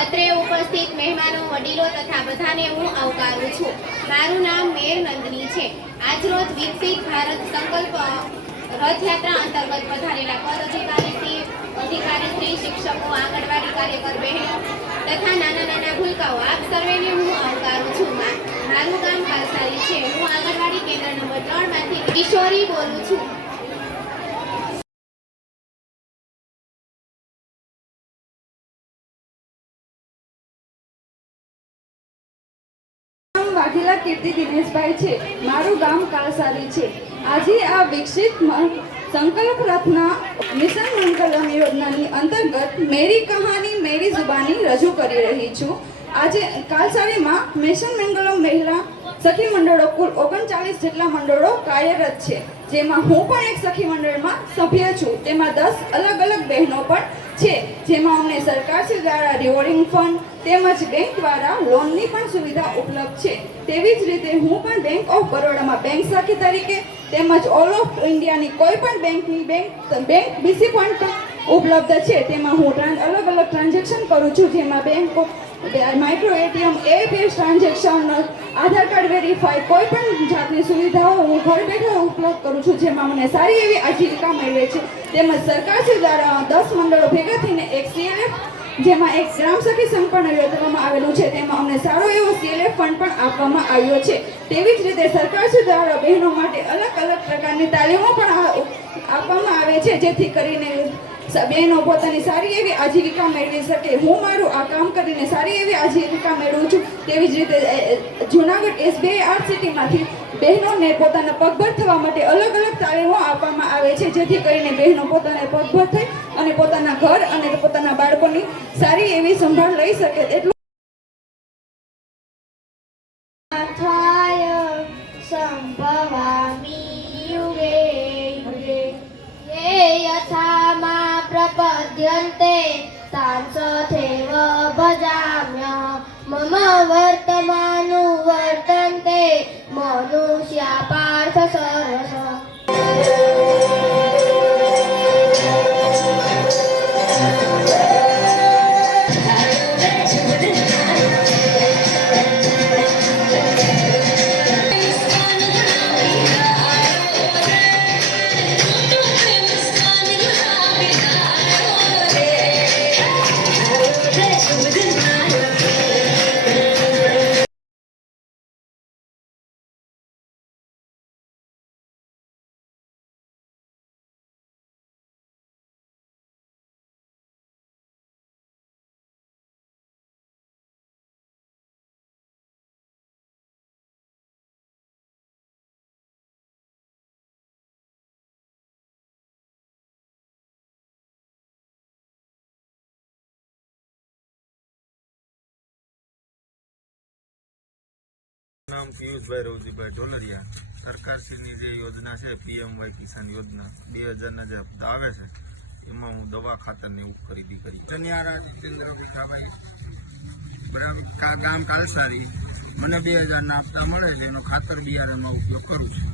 અત્રે ઉપસ્થિત મહેમાનો, વડીલો તથા બધાને હું આવકારું છું. મારું નામ મેર નંદની છે. આજરોજ વિકસિત ભારત સંકલ્પ રથયાત્રા અંતર્ગત પધારેલા પદ અધિકારીશ્રી, શિક્ષકો, આંગણવાડી કાર્યકર બહેનો તથા નાના નાના ભૂલકાઓ, આપ સર્વેને હું આવકારું છું. મારું ગામ કાલસારી છે. હું આંગણવાડી કેન્દ્ર નંબર 3 માંથી કિશોરી બોલું છું. વાઘેલા કીર્તિ દિનેશભાઈ છે. મારું ગામ કાલસારી છે. આજે આ વિકસિત સંકલ્પ રથના મિશન મંગલમ યોજનાની અંતર્ગત મેરી કહાની મેરી જુબાની રજૂ કરી રહી છું. આજે કાલસારીમાં મિશન મંગલમ મહિલા સખી મંડળો કુલ 39 જેટલા મંડળો કાર્યરત છે, જેમાં હું પણ એક સખી મંડળમાં સભ્ય છું. તેમાં 10 અલગ અલગ બહેનો પણ છે, જેમાં અમને સરકારશ્રી દ્વારા રિવોલ્વિંગ ફંડ તેમજ બેંક દ્વારા લોનની પણ સુવિધા ઉપલબ્ધ છે. તેવી જ રીતે હું પણ બેંક ઓફ બરોડામાં બેંક સખી તરીકે તેમજ ઓલ ઓફ ઇન્ડિયાની કોઈ પણ બેંકની બેંક બીસી પોઈન્ટ ઉપલબ્ધ છે. તેમાં હું અલગ અલગ ટ્રાન્ઝેક્શન કરું છું, જેમાં bank micro ATM, APS transaction, Aadhaar card verify, કોઈ પણ જાતની સુવિધાઓ હું ઘર બેઠા ઉપલબ્ધ કરું છું, જેમાં મને સારી એવી આજીવિકા મળે છે. તેમજ સરકારશ્રી દ્વારા 10 મંડળો ભેગા થઈને એક CLF, જેમાં એક ગ્રામ સખી સંઘ પણ યોજવામાં આવેલું છે, તેમાં અમને સારો એવો CLF ફંડ પણ આપવામાં આવ્યો છે. તેવી જ રીતે સરકારશ્રી દ્વારા બહેનો માટે અલગ અલગ પ્રકારની તાલીમો પણ આપવામાં આવે છે, જેથી કરીને બહેનો પોતાની સારી એવી આજીવિકા મેળવી શકે. હું મારું આ કામ કરીને સારી એવી આજીવિકા મેળવું છું. તેવી જ રીતે જૂનાગઢ SBI આર્ટ સિટીમાંથી બહેનોને પોતાના પગભર થવા માટે અલગ અલગ તાલીમો આપવામાં આવે છે, જેથી કરીને બહેનો પોતાને પગભર થઈ અને પોતાના ઘર અને પોતાના બાળકોની સારી એવી સંભાળ લઈ શકે. એટલું સંભવામી યુગે યુગે યે યથા પ્રપદ્યન્તે તાંસથેવ ભજામ્ય મમ વર્તમાનું વર્તન્તે મનુષ્યા પાર્થ સર્વશ. નામ પિયુષભાઈ રવજીભાઈ ઢોલરિયા. સરકારશ્રીની જે યોજના છે PMY કિસાન યોજના 2000ના જે હપ્તા આવે છે, એમાં હું દવા ખાતરની એવું ખરીદી કરી. કન્યારા જીતેન્દ્ર ભીખાભાઈ, બરાબર, ગામ કાલસારી. મને 2000ના હપ્તા મળે છે, એનો ખાતર બિયારણમાં ઉપયોગ કરું છું.